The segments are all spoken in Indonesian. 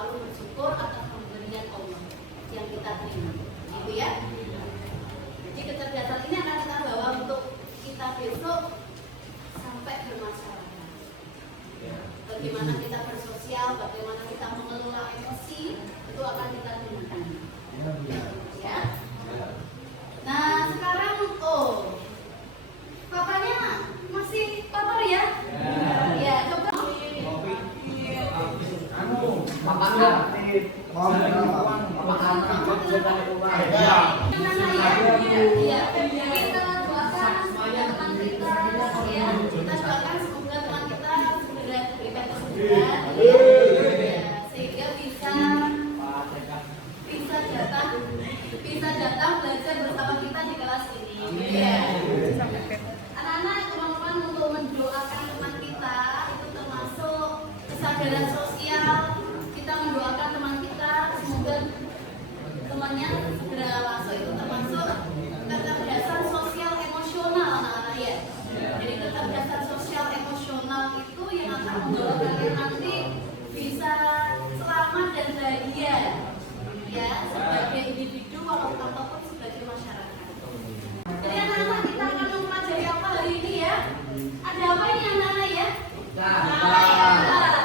selalu bersyukur atas pemberian Allah yang kita terima, gitu ya. Jadi kecerdasan ini akan kita bawa untuk kita besok sampai bermasyarakat. Bagaimana kita bersosial, bagaimana kita mengelola emosi, itu akan kita gunakan. Ya. Nah sekarang, papanya masih kotor ya? Ya, coba. Kita doakan semoga teman kita segera diberikan kesembuhan, sehingga bisa datang belajar bersama kita di kelas ini. Anak-anak, teman-teman, untuk mendoakan teman kita itu termasuk kesadaran sosial. Kita mendoakan teman kita semoga temannya segera masuk, itu termasuk kecerdasan sosial emosional, anak-anak ya. Jadi kecerdasan sosial emosional itu yang akan membawa kalian nanti bisa selamat dan bahagia, ya, sebagai individu ataupun sebagai masyarakat. Jadi anak-anak, kita akan mempelajari apa hari ini ya? Ada apa ini anak-anak ya?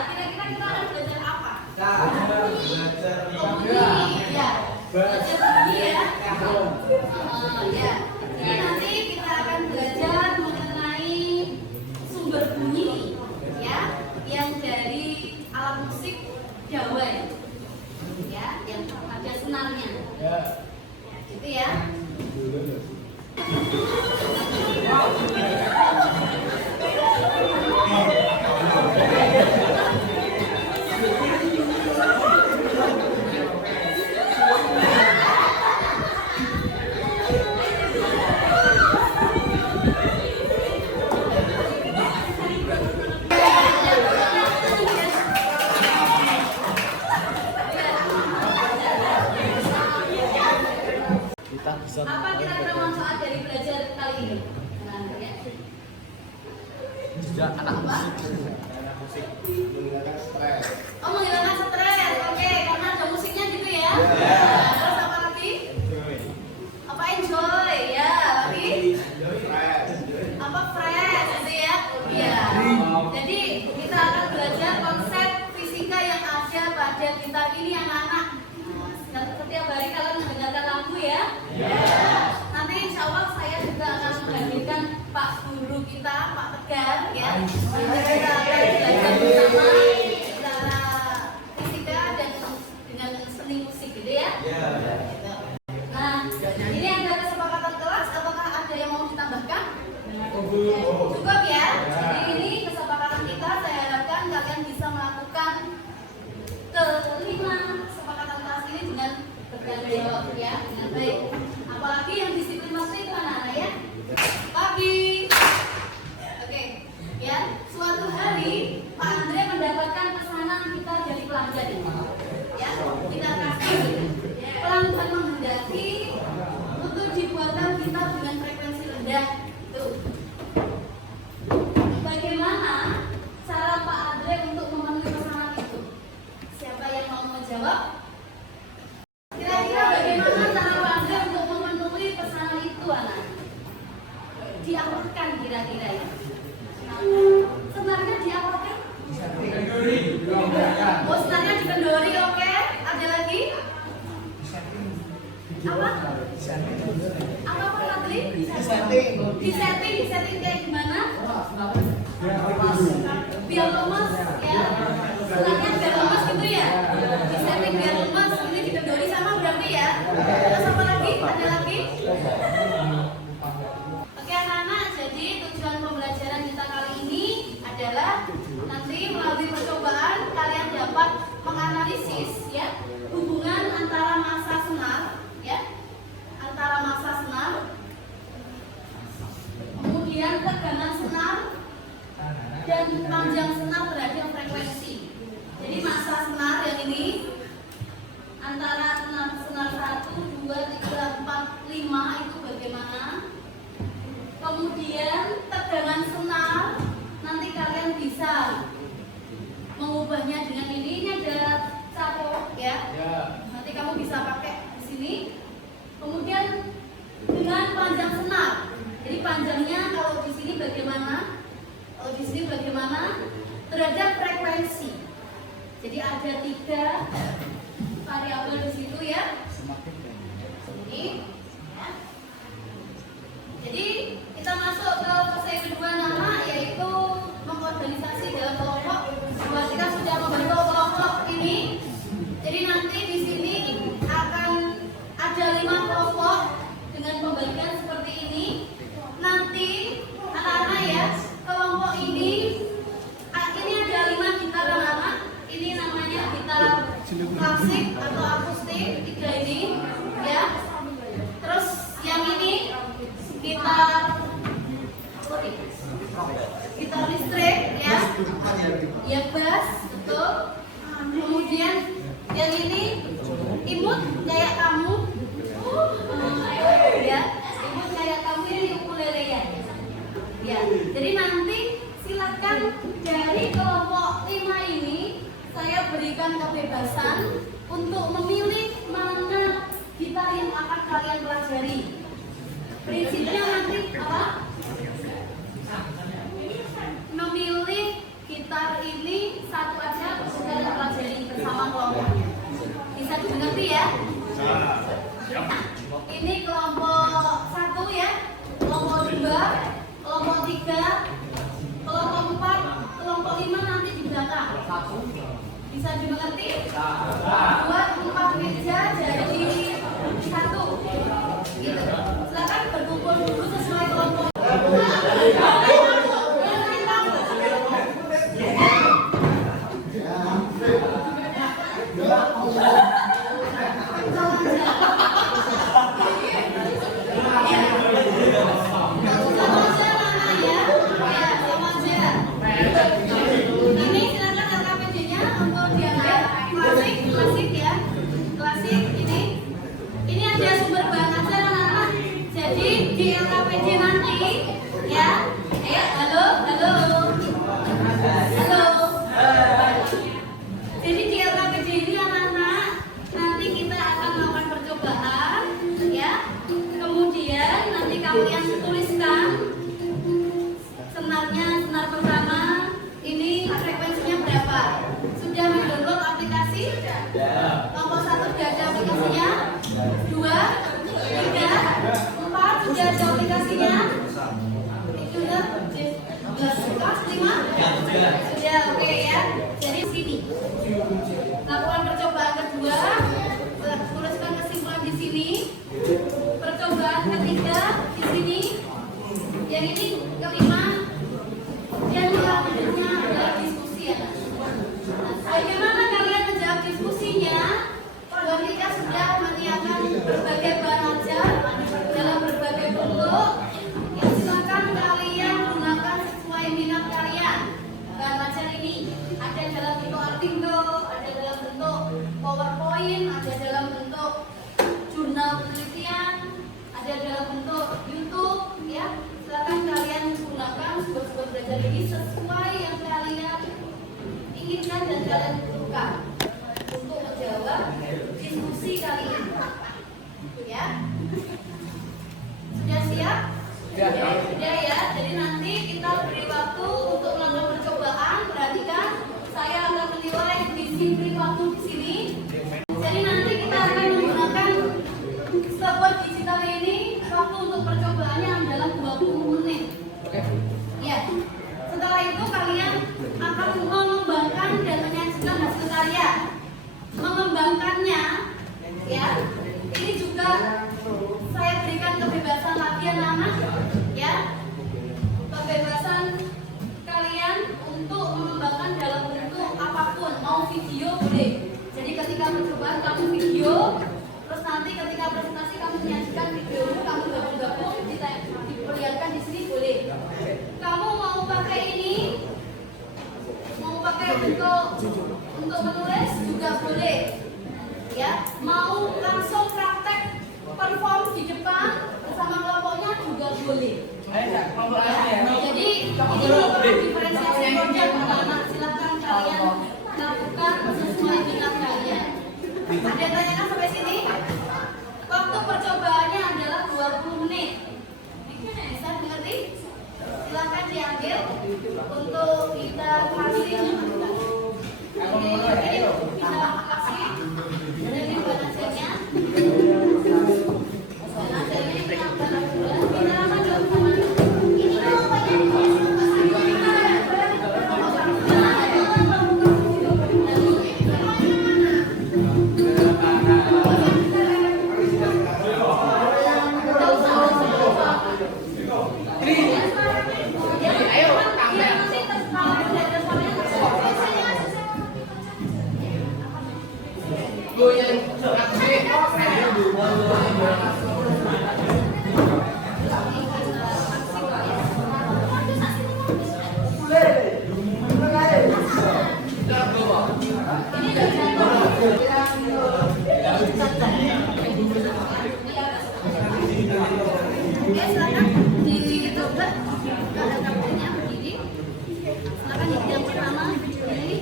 Kira-kira kita akan belajar apa? Bunyi, ya. Belajar bunyi ya. Ya. Jadi nanti kita akan belajar mengenai sumber bunyi, ya, yang dari alat musik Jawa, ya, yang ada senarnya. Gitu ya. Apa kira-kira manfaat dari belajar kali ini? Anak musik. Oh, menghilangkan stres. Oke, karena ada musiknya gitu ya. Terus apa lagi? Apa enjoy? Ya, lagi? Apa fresh gitu ya? Iya. Jadi kita akan belajar konsep fisika yang ada pada gitar ini, anak-anak. Setiap hari kalian mendengarkan lagu ya. Nanti insya Allah saya juga akan menghadirkan Pak Guru kita, Pak Tegar ya. Nanti kita akan belajar bersama secara fisika dan dengan seni musik gitu ya. Nah, ini ada kesepakatan kelas. Apakah ada yang mau ditambahkan? Cukup ya. Jadi ini kesepakatan kita. Saya harapkan kalian bisa melakukan kelima kesepakatan kelas ini dengan bertanggung jawab ya, dengan baik. Apalagi yang disiplin masuk itu anak-anak ya. Pagi. Oke, ya. Suatu hari Pak Andre mendapatkan pesanan kita dari pelanggan ini. Ya, kita kasih pelanggan menghendaki untuk dibuatkan kita dengan frekuensi rendah. Tuh. Bagaimana cara Pak Andre untuk memenuhi pesanan itu? Siapa yang mau menjawab? Kira-kira bagaimana cara Pak Andre untuk memenuhi pesanan itu, anak? Diapakan kira-kira ya? Sebenarnya diapakan? Oh, sebenarnya dikendori, oke. Ada lagi? Apa? Apa Pak Patri? Disetting kayak gimana? Biar lemas ya. Sebenarnya biar lemas gitu ya. Disetting biar lemas. Ini dikendori sama berarti ya. Terus apa lagi? Ada lagi? Oke anak-anak, jadi tujuan pembelajaran kita kali ini adalah nanti melalui percobaan kalian dapat menganalisis ya hubungan antara massa senar ya, antara massa senar ada 3 variabel di situ ya. Ini. Ya. Jadi kita masuk ke fase kedua nama, yaitu mengorganisasi dalam kelompok. Bahwa kita sudah membentuk kelompok ini. Jadi nanti di sini akan ada 5 kelompok dengan pembagian seperti ini. Nanti anak-anak ya, kelompok ini ada 5 gitar anak-anak. Ini namanya gitar klasik atau akustik, 3 ini ya. Terus yang ini gitar listrik ya. Yang bass, betul. Kemudian yang ini imut kayak kamu. Ya, imut kayak kamu ini ukulele ya. Ya, jadi nanti silakan dari kelompok 5 ini saya berikan kebebasan untuk memilih mana gitar yang akan kalian pelajari. Prinsipnya nanti apa? Memilih gitar ini satu aja kalian pelajari bersama kelompok. Bisa dimengerti ya? Ini kelompok 1 ya, kelompok 2, kelompok 3, kelompok 4, kelompok 5 nanti di belakang. Bisa dimengerti? Buat 4 meja jadi 1. Gitu. Silakan berkumpul dulu sesuai kelompok. Klasik ya, klasik ini ada sumber bahan aja anak-anak. Jadi di LKPD nanti ya, halo. Jadi di LKPD ini anak-anak nanti kita akan melakukan percobaan ya. Kemudian nanti kalian tuliskan senarnya, senar pertama ini frekuensinya berapa. Sudah mendownload aplikasi? Kelompok 1 sudah ada aplikasinya? 2, 3, 4 sudah ada aplikasinya? Itu sudah 5? Sudah, oke ya. Jadi sini lakukan percobaan kedua, tuliskan kesimpulan di sini. Percobaan ketiga di sini. Yang ini kelima. Yang selanjutnya adalah diskusi ya. Bagaimana kalian menjawab diskusinya? Ketika sudah menyiapkan berbagai bahan ajar dalam berbagai bentuk, ya silakan kalian gunakan sesuai minat kalian. Bahan ajar ini ada dalam bentuk artikel, ada dalam bentuk PowerPoint, ada dalam bentuk jurnal penelitian, ada dalam bentuk YouTube, ya. Silakan kalian gunakan buat belajar ini sesuai yang kalian inginkan dan kalian butuhkan untuk menjawab diskusi kali ini. Ya, sudah siap? Sudah ya. Jadi nanti kita beri waktu untuk melakukan percobaan. Perhatikan, saya akan menilai disiplin waktu di sini. Jadi nanti kita akan menggunakan stopwatch digital ini. Waktu untuk percobaannya adalah 20 menit. Ya. Setelah itu kalian akan mengembangkan dan menyajikan hasil karya. Mengembangkannya, ya. Ini juga saya berikan kebebasan lagi anak-anak, ya. Kebebasan kalian untuk mengembangkan dalam bentuk apapun, mau video boleh. Jadi ketika percobaan kamu video, terus nanti ketika presentasi kamu menyajikan video, kamu gabung-gabung, diperlihatkan di sini boleh. Kamu mau pakai ini, mau pakai untuk menulis juga boleh. Ya, mau langsung praktek perform di depan bersama kelompoknya juga boleh. Jadi ini merupakan diferensiasi model anak. Silakan kalian lakukan sesuai minat kalian. Ada yang tanyakan sampai sini? Waktu percobaannya adalah 20 menit. Bisa mengerti? Silakan diambil untuk kita kasih. Oke, silakan dicoba. Ada dapurnya berdiri. Silakan yang pertama berdiri.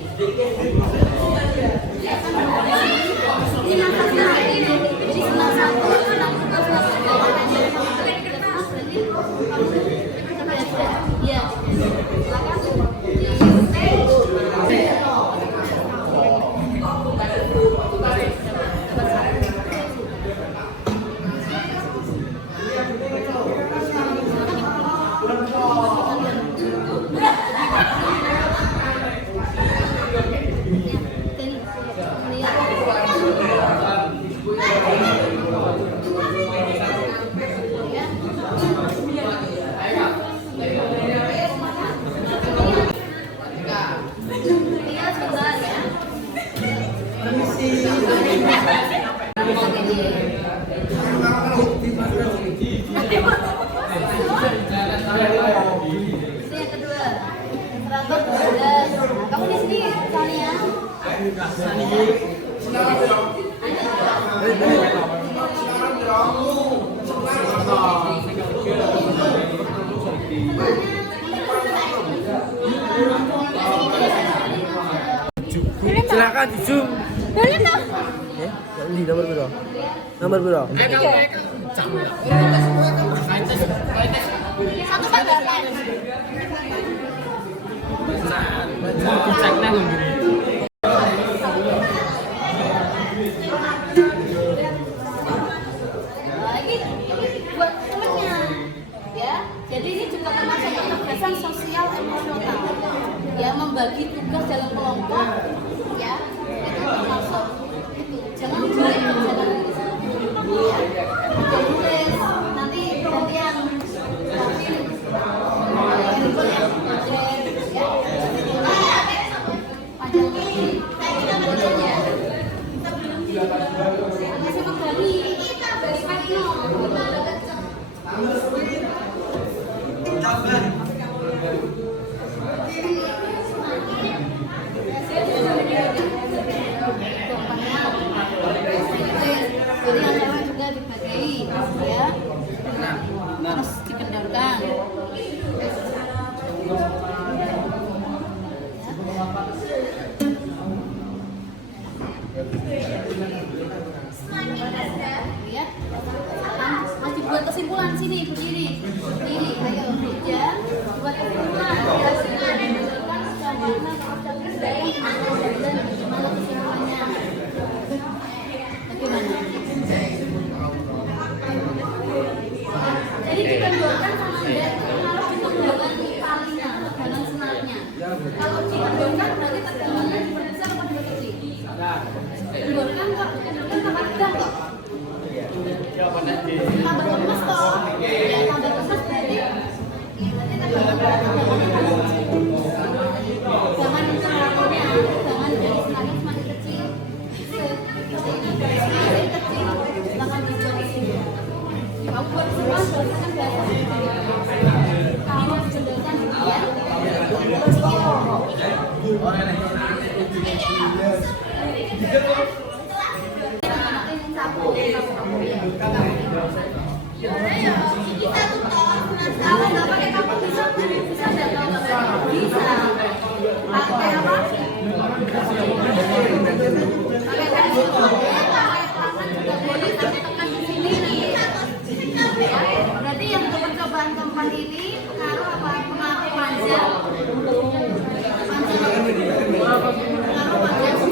Ini nafasnya ini di sebelah satu, sebelah dua, sebelah tiga. Berarti ya. Silakan. Kamu di sini, Sania. Silakan di zoom. Boleh toh? Ini nomor berapa? Nomor berapa? 148. Ini buat temennya, ya. Jadi ini juga termasuk kecerdasan sosial emosional, ya, membagi tugas dalam kelompok, ya, itu termasuk itu. Jangan buat jangan ya, tulis nanti gantian jadi yang cewek juga dibagi, ya, terus dikendalikan. Ya, masih buat kesimpulan sini berdiri, ayo ya, buat kesimpulan. Dan bagaimana kesimpulannya? Bagaimana? Jadi dikendorkan sama tidak itu harus dikendorkan talinya, tegangan senarnya. Kalau dikendorkan berarti tegangannya besar atau kecil? Dikendorkan kok, dikendorkan tambah tegang kok. Tambah lemas toh. Ya, tambah lemas berarti jangan senarnya, jangan dari senarnya semakin kecil. Semakin kecil, silahkan dibuat di sini. Kamu buat semua berdasarkan bahasa kalau dikendorkan ya. Kalau nggak pakai kamu bisa nggak kalau bisa pakai apa? Pakai kaki boleh, pakai tangan juga boleh, tapi tekan di sini nih. Berarti yang untuk percobaan keempat ini pengaruh apa? Pengaruh panjang. Pengaruh panjang.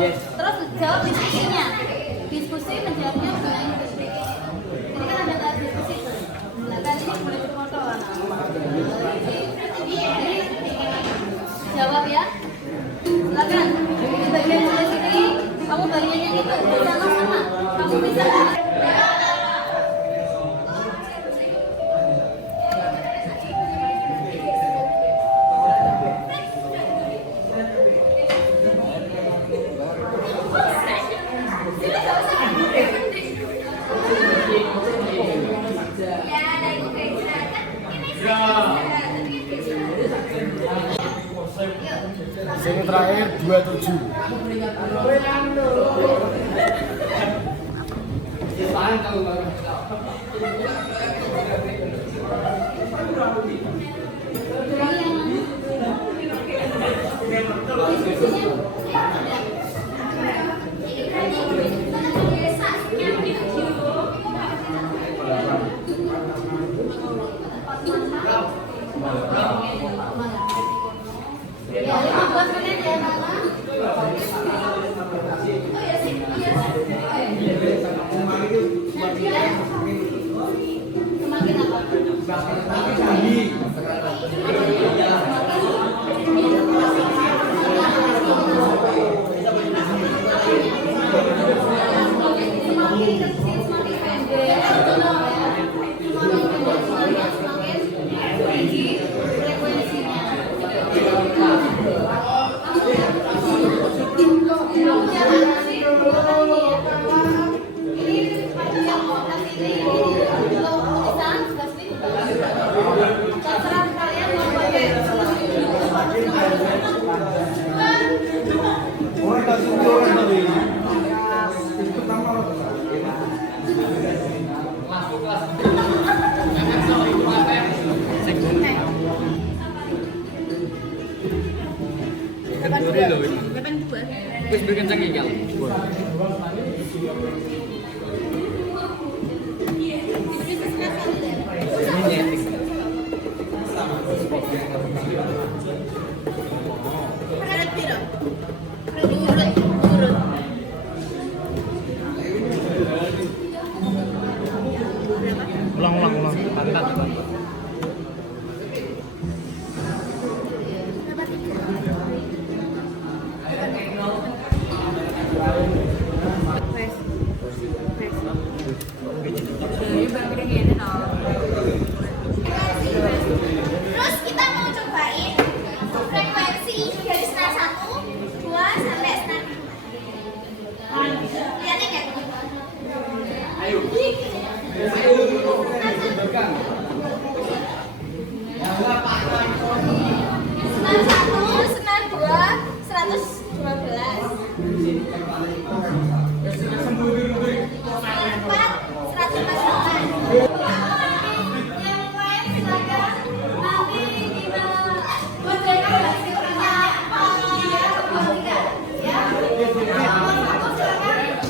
Terus jawab diskusinya. Diskusi menjawabnya mengenai diskusi. Ini kan ada tahap diskusi tuh. Nah, kali ini mulai foto. Jawab ya. Silakan. Ini bagian mulai sini. Kamu bagian yang itu sama-sama. Kamu bisa. Yang terakhir 27. lebih kencang ya, Kal? Ulang. Pantat. Terus kita mau cobain frekuensi dari senar 1, 2 sampai senar 5. Lihatnya nggak teman-teman? Ayo. Senar 1, senar 2, 112. Senar 4, 148. Yang lain silakan nanti kita berikan hasil pertanyaan 3, 2, 3 ya. Nomor 1 silakan untuk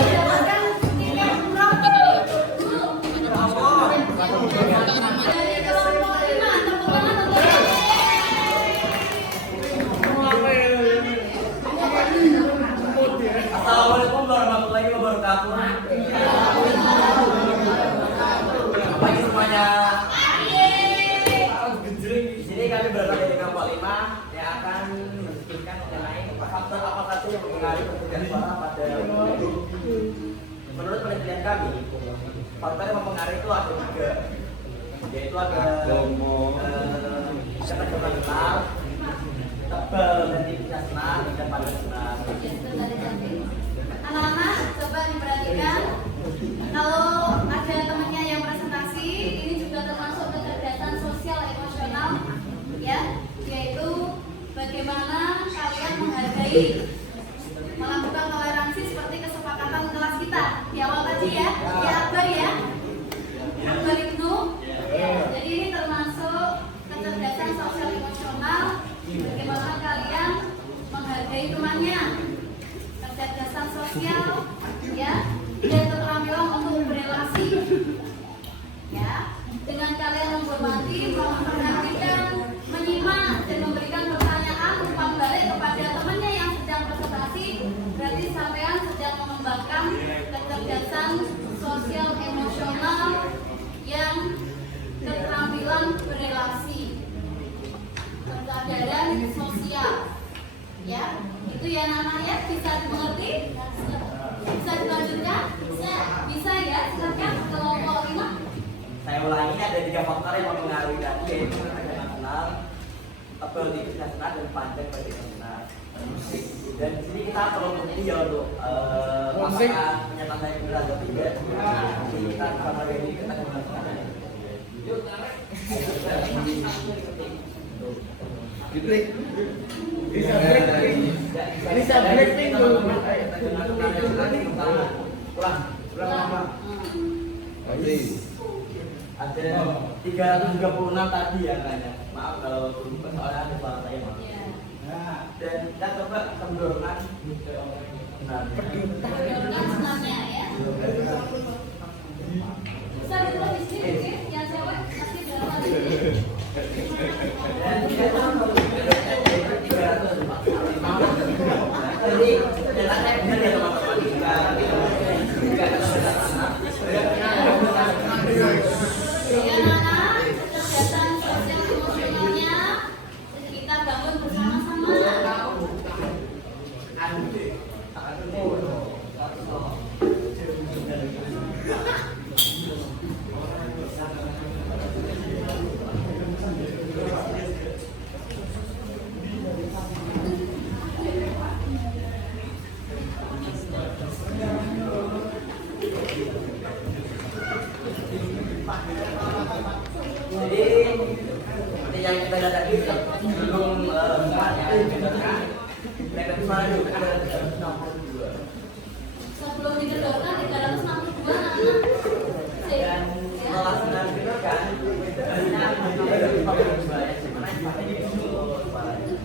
mendapatkan tiket umroh dari kelompok 5. Tepuk tangan untuk Assalamualaikum warahmatullahi wabarakatuh. Pagi semuanya. Di sini kami berada di kelompok 5 yang akan mendiskusikan mengenai faktor apa saja yang mempengaruhi perpindahan suara pada menurut penelitian kami. Faktor yang mempengaruhi itu ada 3, yaitu ada kata-kata kenal, tebal dan tipisnya senar, dan padat senar. anak-anak coba diperhatikan kalau ada temannya yang presentasi ini juga termasuk kecerdasan sosial emosional ya, yaitu bagaimana kalian menghargai melakukan toleransi seperti kesepakatan kelas kita di awal tadi ya, di Akbar ya, Akbar Ibnu ya. Jadi ini termasuk kecerdasan sosial emosional, bagaimana kalian menghargai temannya, kecerdasan sosial ya, dan keterampilan untuk berelasi ya, dengan kalian menghormati, memperhatikan, menyimak dan memberikan pertanyaan umpan balik kepada temannya yang sedang presentasi. Berarti sampean sedang mengembangkan kecerdasan sosial emosional yang keterampilan berelasi, kesadaran sosial ya. Itu ya anak-anak ya, bisa dimengerti? Bisa dilanjutkan? Bisa ya, silakan kelompok 5. Saya ulangi, ada 3 faktor yang mempengaruhi tadi, yaitu kecerdasan nasional, tebal tipis nasional, dan panjang pada nasional. Dan di sini kita perlu bukti ya untuk apakah pernyataan saya benar atau tidak. Jadi kita sama ini kita kembali. Yuk, bisa break dulu. Ada 336 tadi ya kayaknya. Maaf kalau soalnya ada suara saya. Dan kita coba kendorkan. Kendorkan senamnya ya. Bisa ditulis di sini mungkin yang cewek pasti di dalam hal ini. Dan kita coba 304. Jadi penjelasannya benar ya teman-teman. Ya anak-anak, kecerdasan sosial emosionalnya kita bangun bersama-sama. Jadi seperti yang kita lihat tadi sebelum mereka suara dulu ada 362. Sebelum dikendorkan 362 anak-anak. Dan setelah sedang dikendorkan ada 52 mana dipakai di suaranya.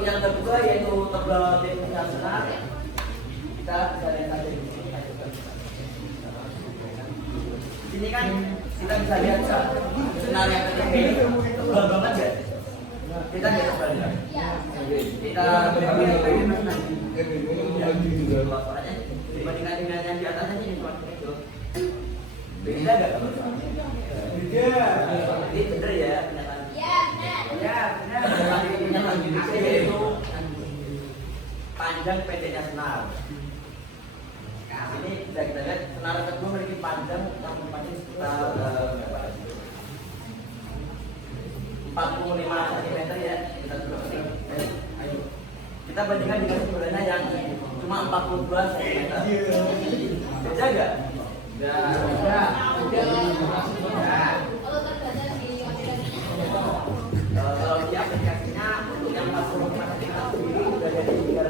untuk yang kedua yaitu tebel definisi senar. Kita bisa lihat saja di sini. Ini kan kita bisa lihat senar yang ketiga ini tebal banget ya. Kita lihat tebal ya. Kita dibandingkan dengan yang di atasnya ini cuma itu. Beda nggak? Beda. Ini bener ya pernyataan. Ya benar. Pernyataan Indonesia yaitu panjang pendeknya senar. Nah, ini bisa kita lihat senar kedua memiliki panjang sekitar 45 cm ya. Kita bandingkan dengan sebelumnya yang cuma 42 cm. Beda nggak? Beda. Kalau di aplikasinya untuk yang 45 cm ini sudah jadi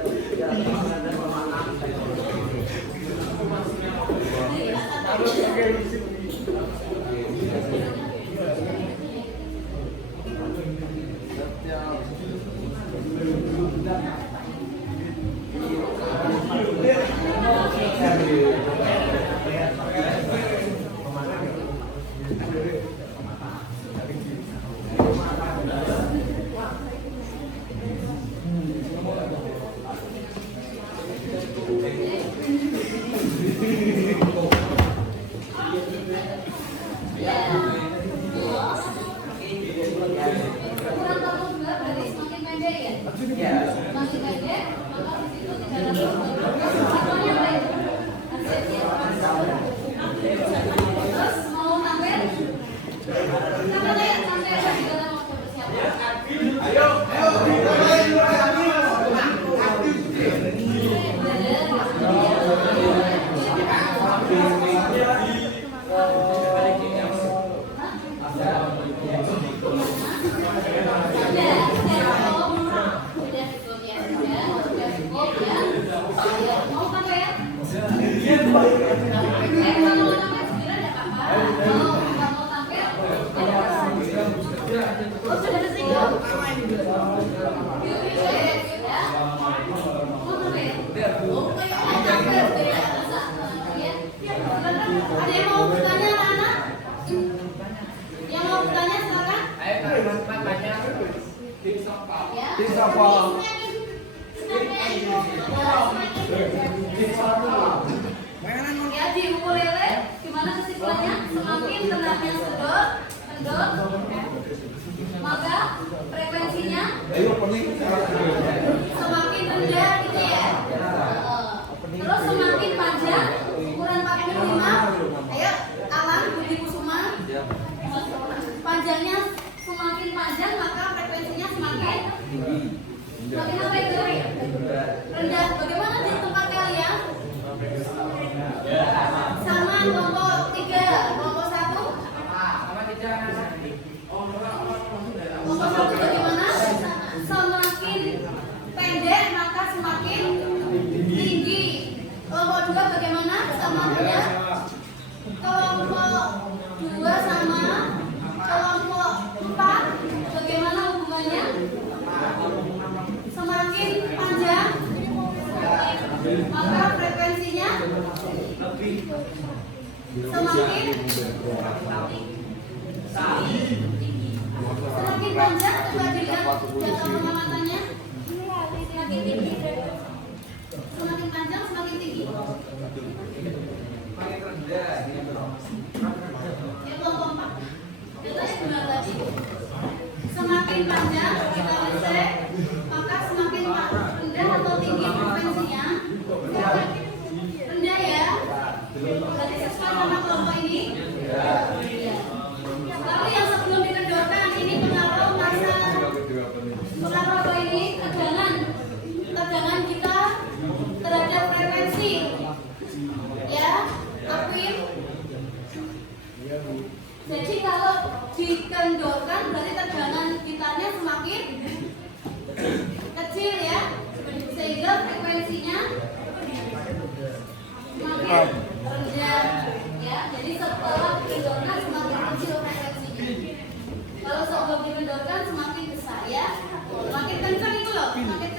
'Semakin kencang itu loh, semakin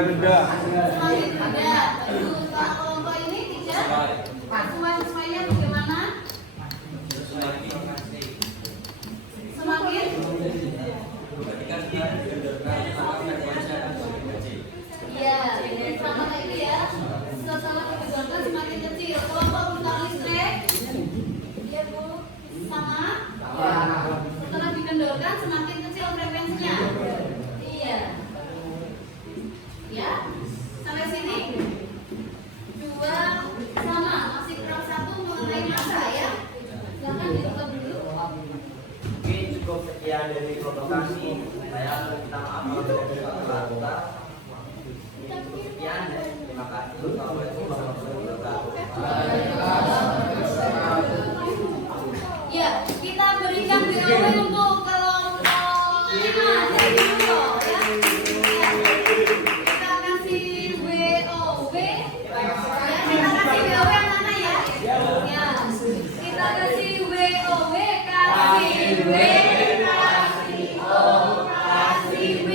rendah. Semakin rendah. Bagus. Kalau kelompok ini tidak. Sesuainya bagaimana? Semakin. Iya, sama kayak itu ya. Setelah digendorkan semakin kecil. Kelompok putar listrik. Iya Bu. Sama. Setelah digendorkan semakin kecil frekuensinya. Iya. Ya. Sampai sini. Dua sama. Masih kurang satu mengenai masa ya. Silakan ditutup dulu. Mungkin cukup sekian dari provokasi. Saya minta maaf kalau tidak bisa terlalu. Cukup sekian. Terima kasih. Assalamualaikum warahmatullahi wabarakatuh. Ya, kita berikan giveaway untuk kelompok 5 dari Indo ya. Kita kasih WOW. Ya, kita kasih WOW yang mana ya? Ya. Kita kasih WOW, kasih W, kasih O, kasih W.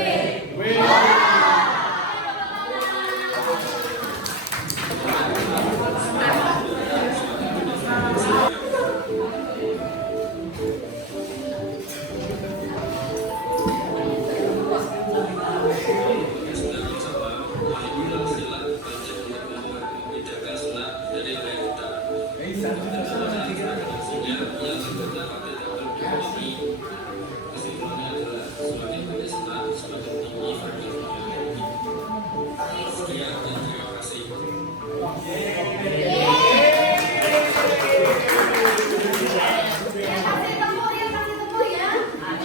Ya kasih tepuk ya, kasih tepuk ya.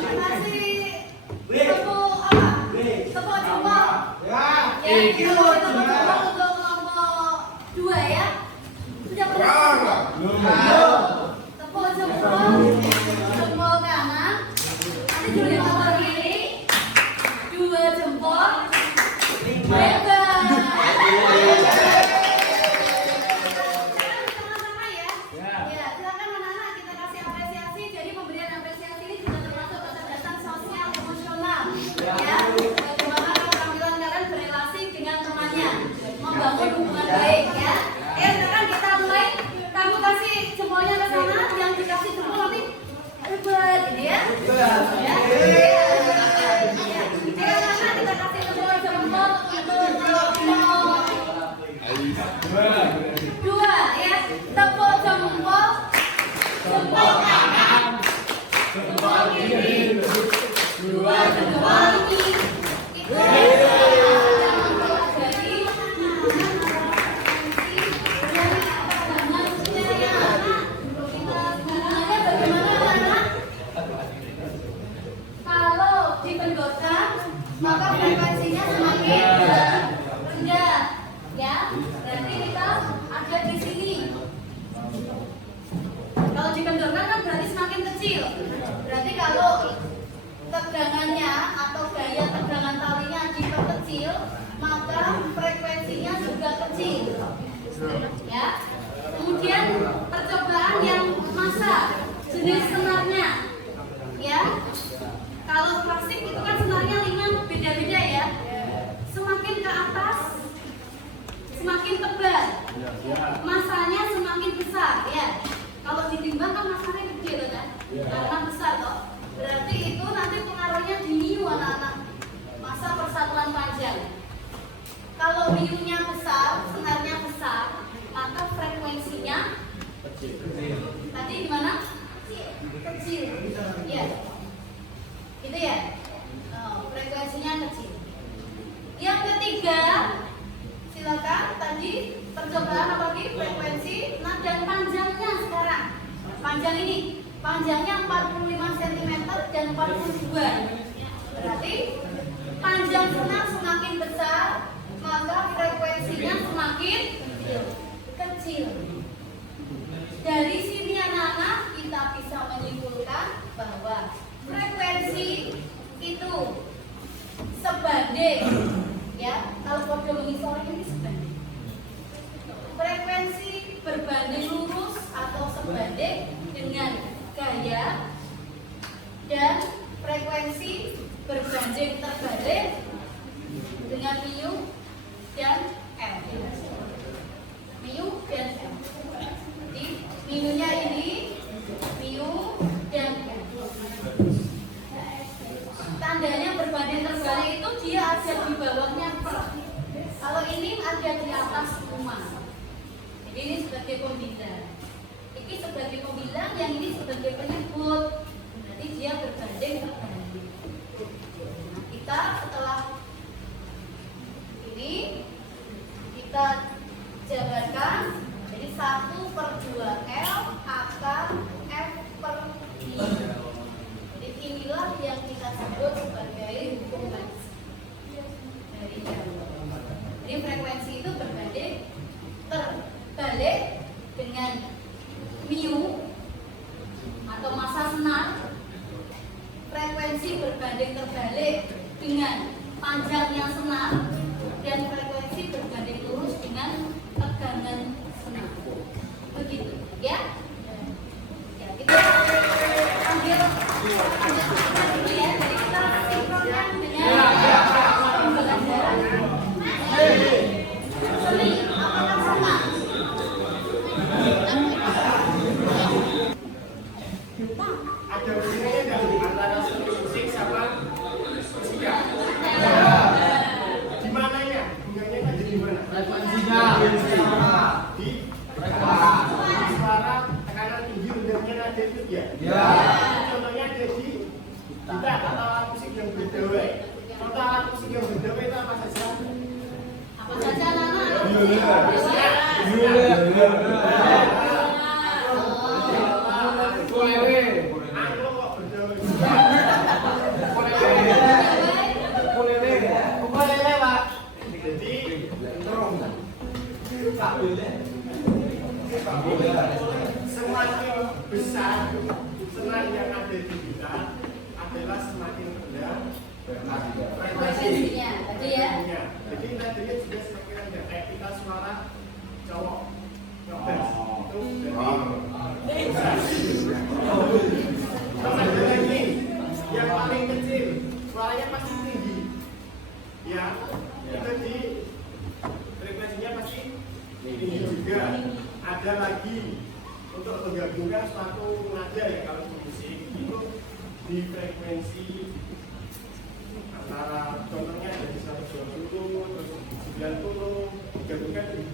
Kasih tepuk apa? Tepuk jempol. Ya, kita kasih tepuk jempol untuk kelompok 2 ya. Sudah pernah? Tepuk jempol, jempol kanan. Nanti juga jempol kiri. 2 jempol. Bebas. Sama-sama ya. Ya, silakan anak-anak kita kasih apresiasi. Jadi pemberian apresiasi ini juga termasuk kecerdasan sosial emosional. Ya, bagaimana keterampilan kalian berrelasi dengan temannya, membangun hubungan baik ya. Silakan kita mulai. Kamu kasih jempolnya ke sana, yang dikasih jempol nanti hebat gitu ya. Ya. Anak-anak kita kasih jempol untuk kelompok 2 ya. Tepuk jempol. Jempol kanan. Jempol kiri. 2 jempol ini. Itu kalau dipendorkan maka frekuensinya semakin rendah ya. Berarti kita ada di sini. Kalau dikendorkan kan berarti semakin kecil. Berarti kalau tegangannya atau gaya tegangan talinya diperkecil, maka frekuensinya juga kecil. Ya. Kemudian percobaan yang massa, jenis senarnya. Ya. Kalau klasik itu kan senarnya ringan, beda-beda ya. Semakin ke atas semakin tebal. Masanya semakin besar ya. Kalau ditimbang kan masanya gede kan? Karena besar toh. Berarti itu nanti pengaruhnya di miu anak-anak. Masa persatuan panjang. Kalau miunya besar, senarnya besar, maka frekuensinya kecil. Tadi gimana? Kecil. Ya. Gitu ya. Frekuensinya kecil. Yang ketiga, silakan tadi percobaan apa lagi? Frekuensi. Nah, dan panjangnya sekarang. Panjang ini, panjangnya 45 cm dan 42. Berarti panjang senar semakin besar, maka frekuensinya semakin kecil. Dari sini anak-anak kita bisa menyimpulkan bahwa frekuensi itu sebanding ya. Kalau kode mengisor ini sebanding. Frekuensi berbanding lurus atau sebanding dengan gaya, dan frekuensi berbanding terbalik dengan miu Jadi ini sebagai pembilang. Ini sebagai pembilang, yang ini sebagai penyebut. Nanti dia berbanding terbalik. Nah, kita setelah ini kita jabarkan. Jadi 1/2L akar F per I. Jadi inilah yang kita sebut sebagai hukum dari Jauh. Jadi frekuensi itu berbanding terbalik dengan mu atau massa senar. Frekuensi berbanding terbalik dengan panjangnya senar, dan frekuensi berbanding lurus dengan tegangan senar. Begitu, ya? Ya, kita ambil dulu ya. Jadi kita sinkronkan dengan pembelajaran. Seri, apakah sama? Ada hubungannya dari antara seni musik sama musika. Di mananya? Hubungannya kan jadi mana? Frekuensinya. Di suara tekanan tinggi rendahnya nada itu ya. Ya. Contohnya ada di kita alat musik yang berdawai. Contoh alat musik yang berdawai itu apa saja? Apa saja, Nana? Angklung kok berdawai. Ukulele, Pak. Jadi semakin besar senar yang ada di kita adalah semakin rendah Frekuensinya, tadi ya. Jadi nadanya juga semakin rendah. Kayak kita suara cowok ngebas itu berarti besar. Terus ada lagi yang paling kecil, suaranya pasti tinggi. Ya, itu di frekuensinya pasti tinggi juga. Ada lagi untuk menggabungkan suatu nada ya, kalau di musik itu di frekuensi antara contohnya dari 120 terus 90 digabungkan jadi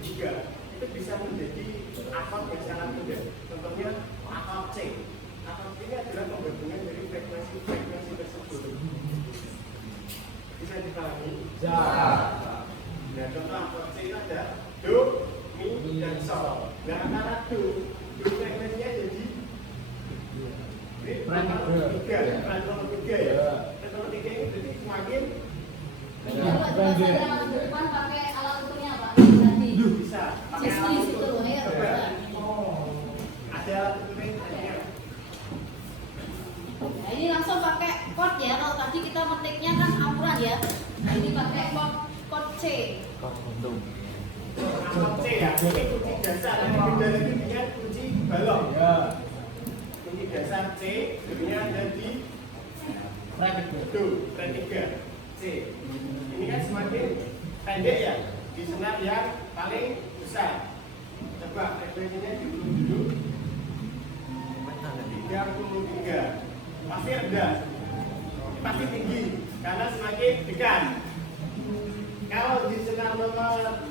3 itu bisa menjadi akord yang sangat mudah. Contohnya akord C. Akord C ini adalah penggabungan dari frekuensi tersebut. Bisa dipahami? Ya. Nah, contoh akord C itu ada do, mi, dan sol. Nah, antara do frekuensinya jadi nomor 3 ya. Nomor 3 ini berarti semakin Coba bahasa depan pakai alat ukurnya apa? Tadi. bisa pakai Sisi alat situ ukur. ya. Ada alat ukurnya. Nah, ini langsung pakai chord ya. Kalau tadi kita metiknya kan auran ya. Nah, ini pakai chord C. Akord C ya, ini kunci dasar. Yang beda lagi dengan kunci balok. Kunci dasar C, dulunya ada di do, fret 3 C. Ini kan semakin pendek ya, di senar yang paling besar. Coba frekuensinya diulang dulu. 33. Pasti rendah. Pasti tinggi karena semakin dekat. Kalau di senar nomor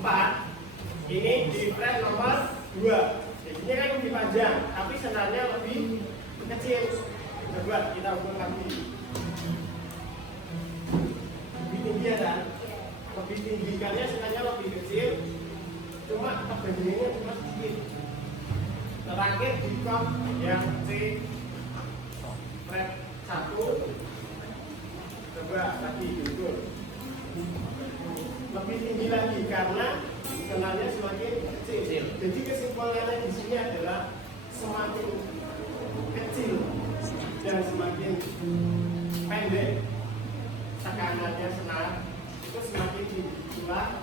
4 ini di fret nomor 2. Jadinya kan lebih panjang, tapi senarnya lebih kecil. Coba kita ukur lagi. Lebih tinggi ya kan? Lebih tinggi karena senarnya lebih kecil. Cuma perbandingannya cuma sedikit. Terakhir di chord yang C fret 1. Coba lagi diukur. Lebih tinggi lagi karena senarnya semakin kecil. Jadi kesimpulannya di sini adalah semakin kecil dan semakin pendek tekanannya senar itu semakin tinggi pula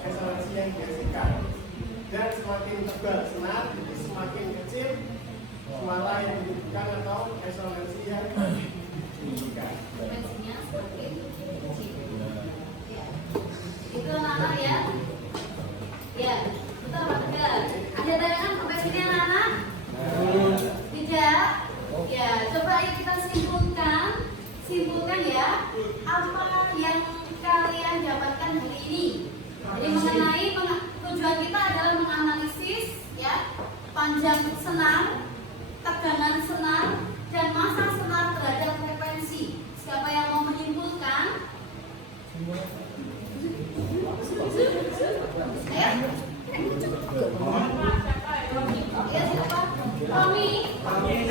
resonansi yang dihasilkan, dan semakin tebal senar jadi semakin kecil suara yang dibutuhkan atau resonansi yang diinginkan. Frekuensinya semakin kecil. Ya. Itu anak-anak ya. Ya, betul Pak Tegar. Ada tanyakan sampai sini anak-anak? Tidak? Ya, coba ayo kita simpulkan ya. Apa yang kalian dapatkan hari ini? Jadi mengenai tujuan kita adalah menganalisis panjang senar, tegangan senar, dan massa senar terhadap frekuensi. Siapa yang mau menyimpulkan? Ayo. Ya, siapa? Romi. Kalian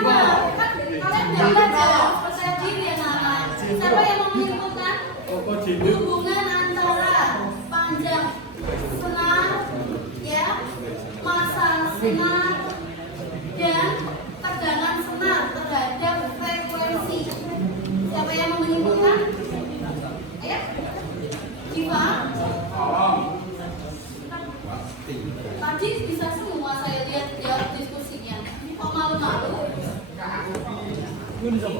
udah belajar, percaya diri ya Nana. Siapa yang mau menyimpulkan? Hubungan antara panjang senar, ya, massa senar, dan tegangan senar terhadap frekuensi. Siapa yang mau menyimpulkan? Ayo, Jiwa. Tadi bisa semua saya lihat ya diskusinya. Kok malu-malu?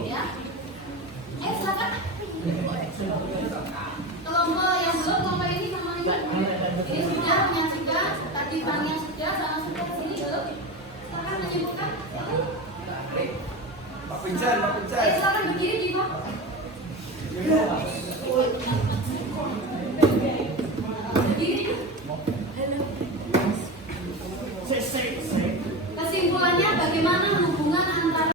Ya. Silakan. Kelompok yang belum kelompok ini sama ini. Ini sudah menyaksikan, tadi tanya sudah, sama sudah sini belum. Silakan menyimpulkan. Pak Pincan. Silakan berdiri di bawah. Berdiri. Kesimpulannya bagaimana hubungan antara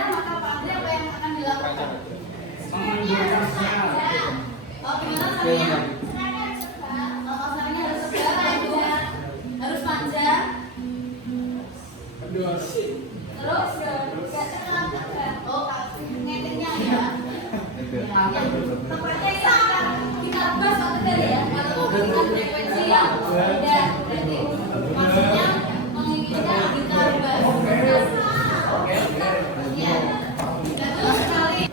maka Pak Andre apa yang akan dilakukan? Oh, gimana caranya? Oh, caranya harus tegak, harus panjang. Terus oh, ngedeknya ya. Tempatnya itu akan kita bahas waktu tadi ya. Kalau dengan frekuensi yang beda, berarti maksudnya menginginkan kita bahas. Ya, betul sekali.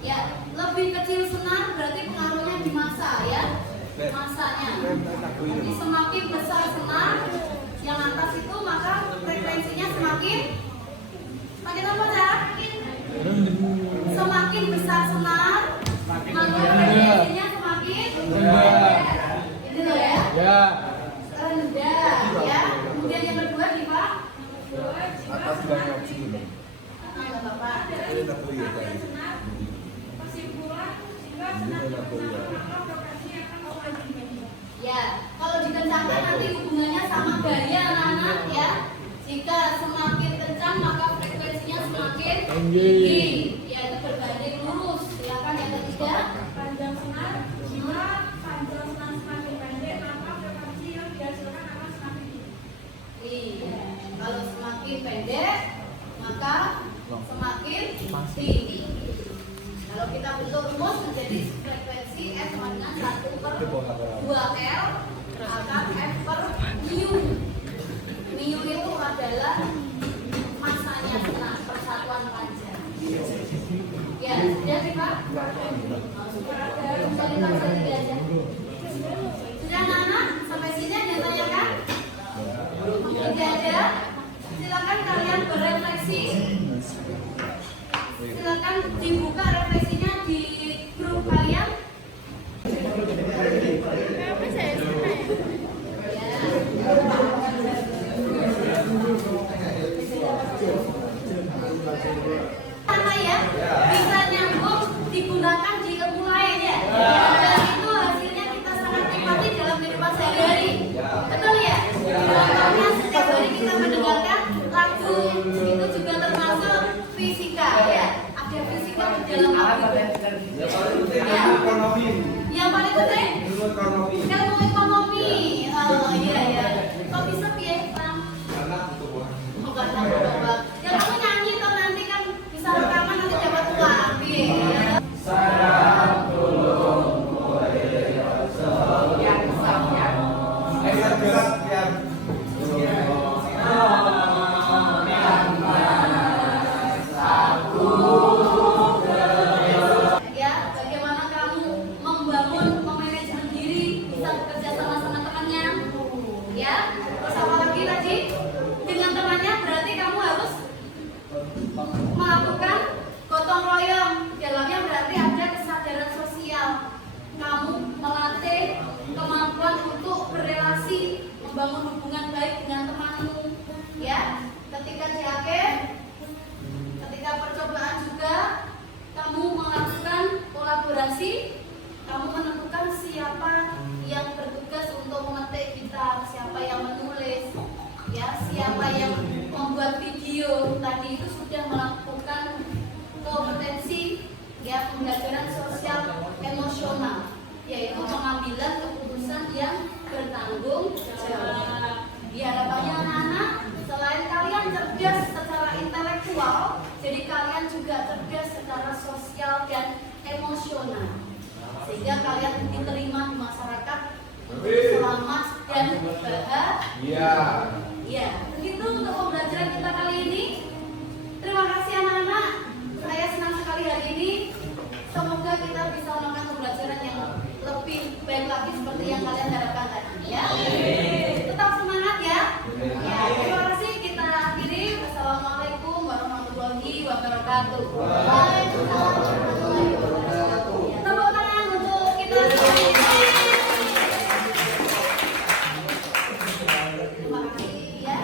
Ya, lebih kecil senar berarti pengaruhnya di massa ya, massanya. Jadi semakin besar senar yang atas itu maka frekuensinya semakin apa ya? Semakin besar senar maka frekuensinya semakin itu loh ya. Rendah ya. Kemudian yang kedua nih Pak. Atas dan opsi ini. Enggak Bapak. Ya, kalau dikencangkan nanti hubungannya sama gaya anak-anak ya. Jika semakin kencang maka frekuensinya semakin tinggi. Ya, itu berbanding lurus. Silakan yang ketiga. Panjang senar, jika panjang senar semakin pendek, maka frekuensi yang dihasilkan akan semakin tinggi. Iya, kalau semakin pendek maka semakin tinggi. Kalau kita bentuk rumus menjadi frekuensi F sama dengan 1/2L akan F per mu. Mu itu adalah masanya senar persatuan panjang. Ya, sudah sih Pak? Kembali paksa tadi aja. Sudah Nana? Sampai sini ada yang tanyakan? Tidak ada? Silakan kalian berefleksi. Silakan dibuka refleksinya di grup kalian. Sama ya, bisa nyambung digunakan di ilmu lain ya. Dan itu hasilnya kita sangat nikmati dalam kehidupan sehari-hari. Betul ya? Contohnya setiap hari kita mendengarkan lagu itu juga termasuk fisika ya. Ada fisika di dalam lagu. Ya. Yang paling penting ilmu ekonomi. Oh iya ya. Kok bisa piye Pak? Bukan Bapak. Ya kamu nyanyi toh nanti kan bisa rekaman nanti dapat uang. Piye? Ya, bagaimana kamu membangun memanajemen diri, bisa bekerja sama temannya, ya. Terus apa lagi tadi? Dengan temannya berarti kamu harus melakukan gotong royong. Dalamnya berarti ada kesadaran sosial. Kamu melatih kemampuan untuk berrelasi, membangun hubungan baik dengan temanmu, ya. Ketika JAK, ketika percobaan juga kamu melakukan kolaborasi, kamu menentukan siapa yang bertugas untuk pemetik kita, siapa yang menulis, ya, siapa yang membuat video tadi itu sudah melakukan kompetensi ya pembelajaran sosial emosional, yaitu pengambilan keputusan yang bertanggung jawab. Harapannya anak-anak selain kalian cerdas secara intelektual, jadi kalian juga cerdas secara sosial dan emosional, sehingga kalian diterima di masyarakat selamat dan bahagia. Ya, begitu untuk pembelajaran kita kali ini. Terima kasih anak-anak. Saya senang sekali hari ini. Semoga kita bisa melakukan pembelajaran yang lebih baik lagi seperti yang kalian harapkan tadi. Ya, tetap semangat ya. Ya, terima kasih. Kita akhiri. Wassalamualaikum warahmatullahi wabarakatuh. Waalaikumsalam warahmatullahi wabarakatuh. Tepuk tangan untuk kita semua. Terima kasih ya.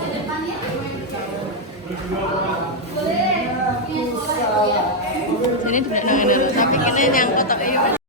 Di depan ya. Boleh. Sini tidak nangan tapi kini yang kotak ini.